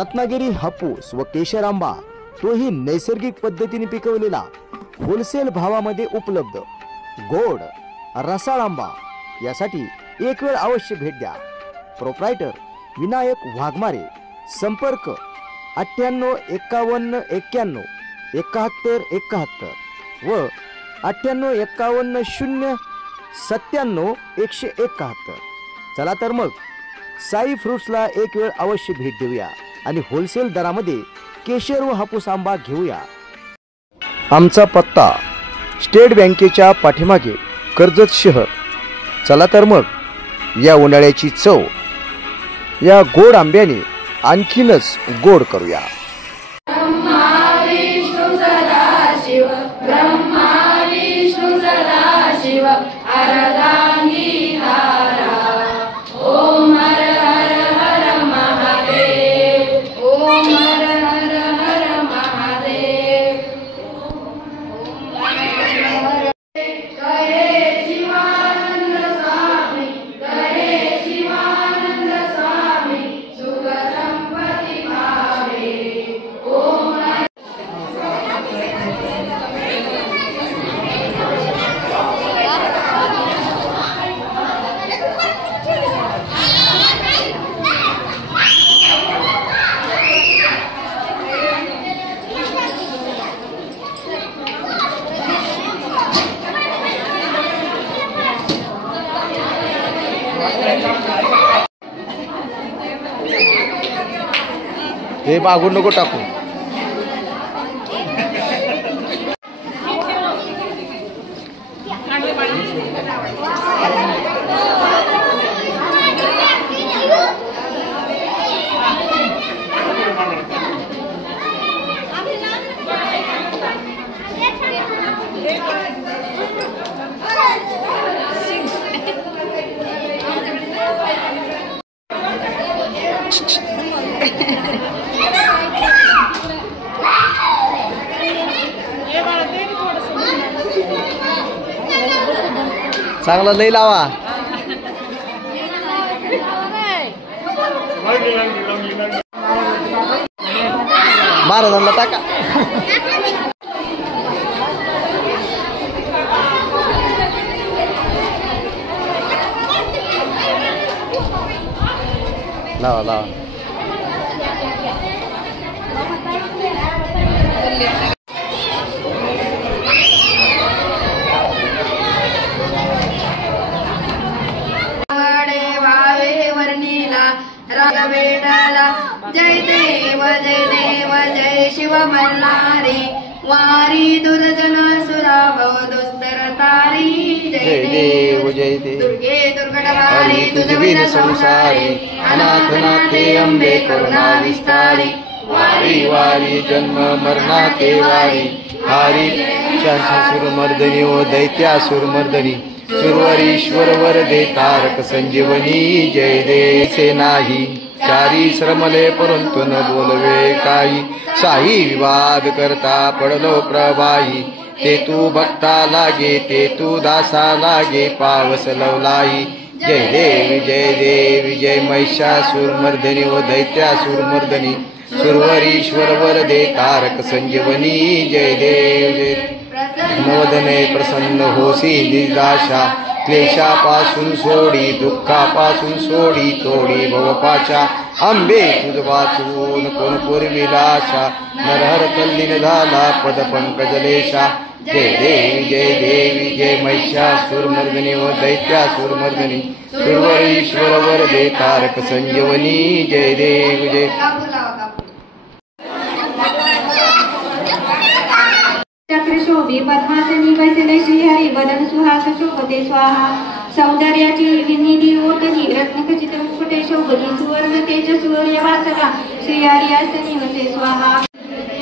रत्नागिरी हापूस व केशर आंबा तोही नैसर्गिक पद्धतीने पिकवलेला होलसेल भावामध्ये उपलब्ध गोड रसाळ आंबा यासाठी एक वेळ अवश्य भेट द्या। प्रोप्रायटर विनायक वाघमारे, संपर्क 9851917171 व 9851097171। चला तर मग साई फ्रूट्सला एक वेळ अवश्य भेट देऊया आणि होलसेल दरामध्ये केशर व हापूस आंबा घेऊया। आमचा पत्ता स्टेट बँकेच्या पाठीमागे, कर्जत शहर। चला तर मग या उन्हाळ्याची चव या गोड आंब्याने आणखीनच गोड करूया। हे मागून नको टाकू। चांगला लई लावा। महाराजांना टाका। लावा लावा। जय देव जय शिव मल्हारी, वारी दुर्जन सुरा दुस्तर तारी। जय देव दुर्गे दुर्गटहारी, तुझविन संसारी, अनाथ नाथे अंबे करुणा विस्तारी। वारी वारी जन्म मरणाते वारी, हारी सुरमर्दनी व दैत्यासुरमर्दनी, सुरवरीश्वर वरदे तारक संजीवनी। जय देव से नाही चारी श्रमले परंतु न बोलवे काही, साई विवाद करता पडलो प्रवाही। ते तू भक्ता लागे ते तू दासा लागे पावस लवलाई। जय देव जय महिषासुरमर्दनी व दैत्यासुरमर्दनी, सुरवरीश्वर वरदे तारक संजीवनी। जय देव नवदने प्रसन्न होसी निराशा, क्लेशापासून सोडी दुःखापासून सोडी तोडी भवपाशा। अंबे तुझ वाचून कोण पूर्विलाशा, नरहर तल्लीन झाला पद पंकजलेशा। जय देवी जय महिषासुरमर्दनी व दैत्यासुरमर्दनी, सुरवरीश्वर वरदे तारक संजीवनी। जय देव जय चक्रशोभी पद्मासनी वैसले श्रीहरी, वदन सुहास शोभते स्वाहा। सौंदर्याची विनिधी ओतनी, रत्नखचित मुकुटे शोभती, सुवर्ण तेज सूर्यवासला, श्रीहरी आसनी वसे स्वाहा।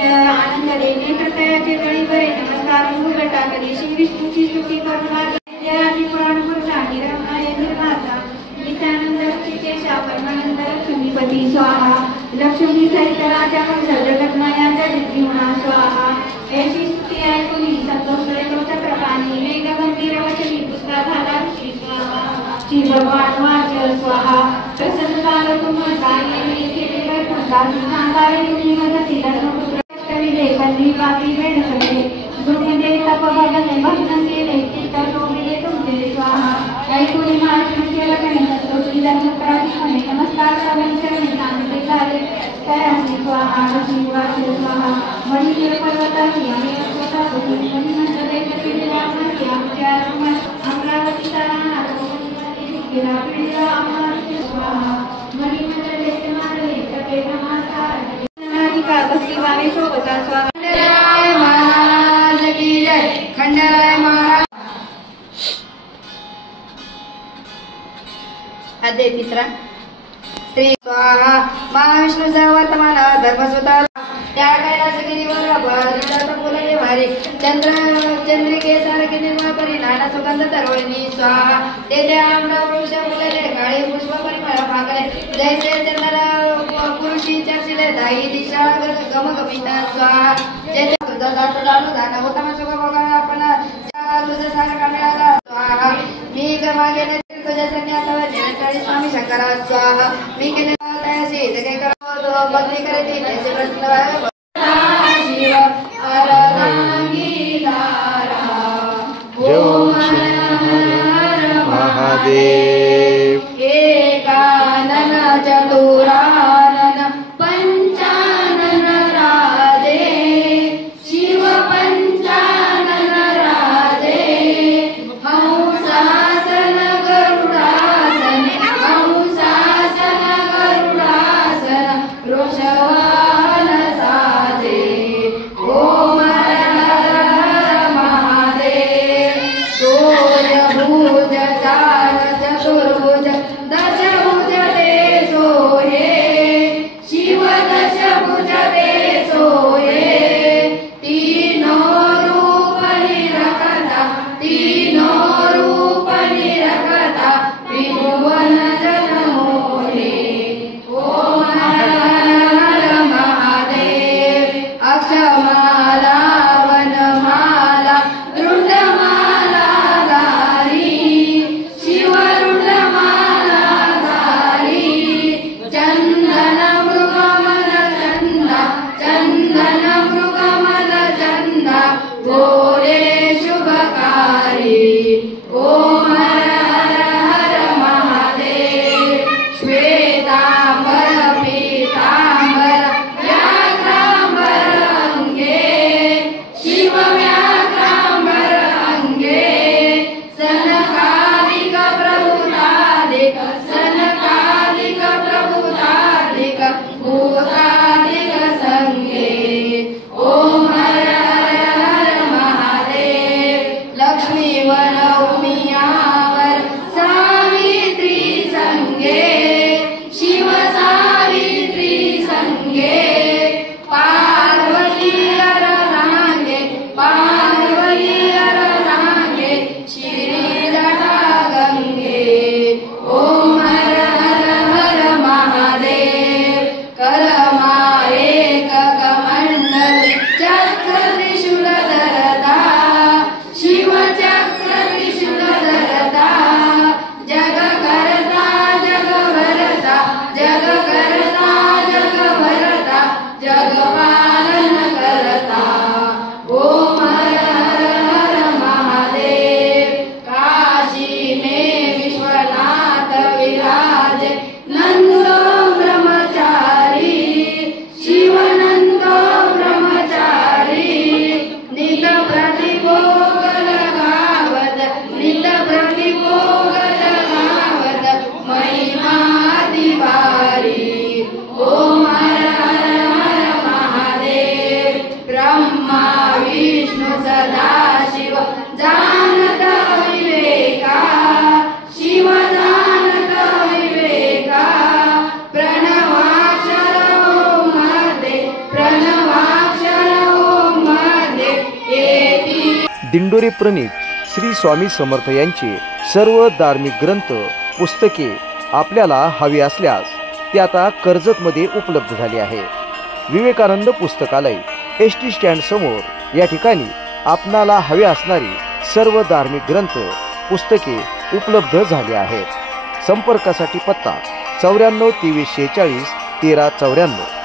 आनंदले नेत्रतयाचे गळी बरे, नमस्कार मुगटा करी श्री विष्णूची स्तुती करुणा। जयाची पुराण पुरुषा, निरमणाय निर्माता, नित्यानंद केशा परमानंद लक्ष्मीपती स्वाहा। लक्ष्मी सहित राजा जगन्माया जगद्गुणा स्वाहा। ऐसी स्तुती ऐकून संतोष चक्रपाणी, मेघ मंदिर वचनी पुष्कळ झाला श्री स्वाहा। श्री भगवान वाच स्वाहा। प्रसन्न तुम्हाला सांगावे तुम्ही मदतीला कविले कल्ली पापी वेळ सगळे दुर्गंधे तपभगन भजन केले चित्त शोभिले तुमचे स्वाहा ऐकून महाराष्ट्र केला गणेश धर्मपराधी नमस्कार करून चरणी सांगते झाले तयासी स्वाहा शिवास स्वाहा मणिपूर पर्वताची आम्ही स्वतः आमच्या अमरावतीचा राहणार स्वाहा मणिमंडले मारले सगळे नमस्कार भक्ती भावे शोभता स्वाहा खंडराय महाराज की जय. खंडराय महाराज. अध्याय तिसरा. श्री स्वाहा महाविष्णूचा वर्तमान धर्मसुता त्या कैलासगिरीवर बोलले भारी चंद्रिकेसारखे निर्मळ परी नाना सुगंध तरवळणी स्वाहा तेथे आम्र वृक्ष फुलले काळे पुष्प परिमळ फाकले जैसे चंद्र पुरुषी चर्चिले दाई दिशा गमगमिता स्वाहा जेथे तुझा जात जाणू जाणं उत्तम सुख भोगायला आपण तुझं सारखा मिळाला स्वाहा मी गमा गेले तुझ्या संन्यासावर स्वामी शंकरा स्वाहा मी केले तयाशी जगे करा बदली करायची त्याचे प्रश्न शिव महादेव एकानन चतुरानन पंचानन राधे शिव पंचानन राधे हंसासन गरुडासन हंसासन गरुडासन वृषवाहन साजे ओम हर हर महादेव सूर्यभुज चार चतुर्भुज दशभुज ते सोहे शिव दशभुज ते सोहे तीनों रूप निरखता तीनों रूप निरखता त्रिभुवन जन मोहे ओम हर हर महादेव अक्षमाला वनमाला रुंडमाला धारी शिव रुंडमाला धारी चंदन मृगमल चंदा चंदन मृगमल चंदा गोरे शुभकारी ओम हर हर महादेव श्वेतांबर पीतांबर व्याघ्रांबर अंगे शिव व्याघ्रांबर अंगे सनकादिक प्रभुतादिक सनकादिक प्रभुतादिक भूतादिक संगे ओम हर हर महादेव लक्ष्मीवर उमियावर सावित्री संगे शिव सावित्री संगे पार्वती अरनांगे पार्वती अरनांगे श्री जटा गंगे ओम हर हर महादेव करमा एक कमंडल चक्र त्रिशूल धरता शिव चक्र त्रिशूल धरता जग करता जग भरता जग करता जग भरता जग पालन करता ओम हर हर महादेव काशी में विश्वनाथ विराज नंदो ब्रह्मचारी शिव नंदो ब्रह्मचारी नित प्रतिभोग लगावत नित प्रतिभोग लगावत महिमा दिवारी ओम हर हर महादेव ब्रह्मा विष्णु सदाशिव जानत विवेका शिव जानत विवेका प्रणवाक्षर ओम मध्ये प्रणवाक्षर ओम मध्ये एती दिंडोरी प्रणीत श्री स्वामी समर्थ यांचे सर्व धार्मिक ग्रंथ पुस्तके आपल्याला हवी असल्यास ते आता कर्जतमध्ये उपलब्ध झाले आहे. विवेकानंद पुस्तकालय एसटी स्टँड समोर या ठिकाणी आपणाला हवे असणारी सर्व धार्मिक ग्रंथ पुस्तके उपलब्ध झाले आहेत. संपर्कासाठी पत्ता 94 23 46 13 94.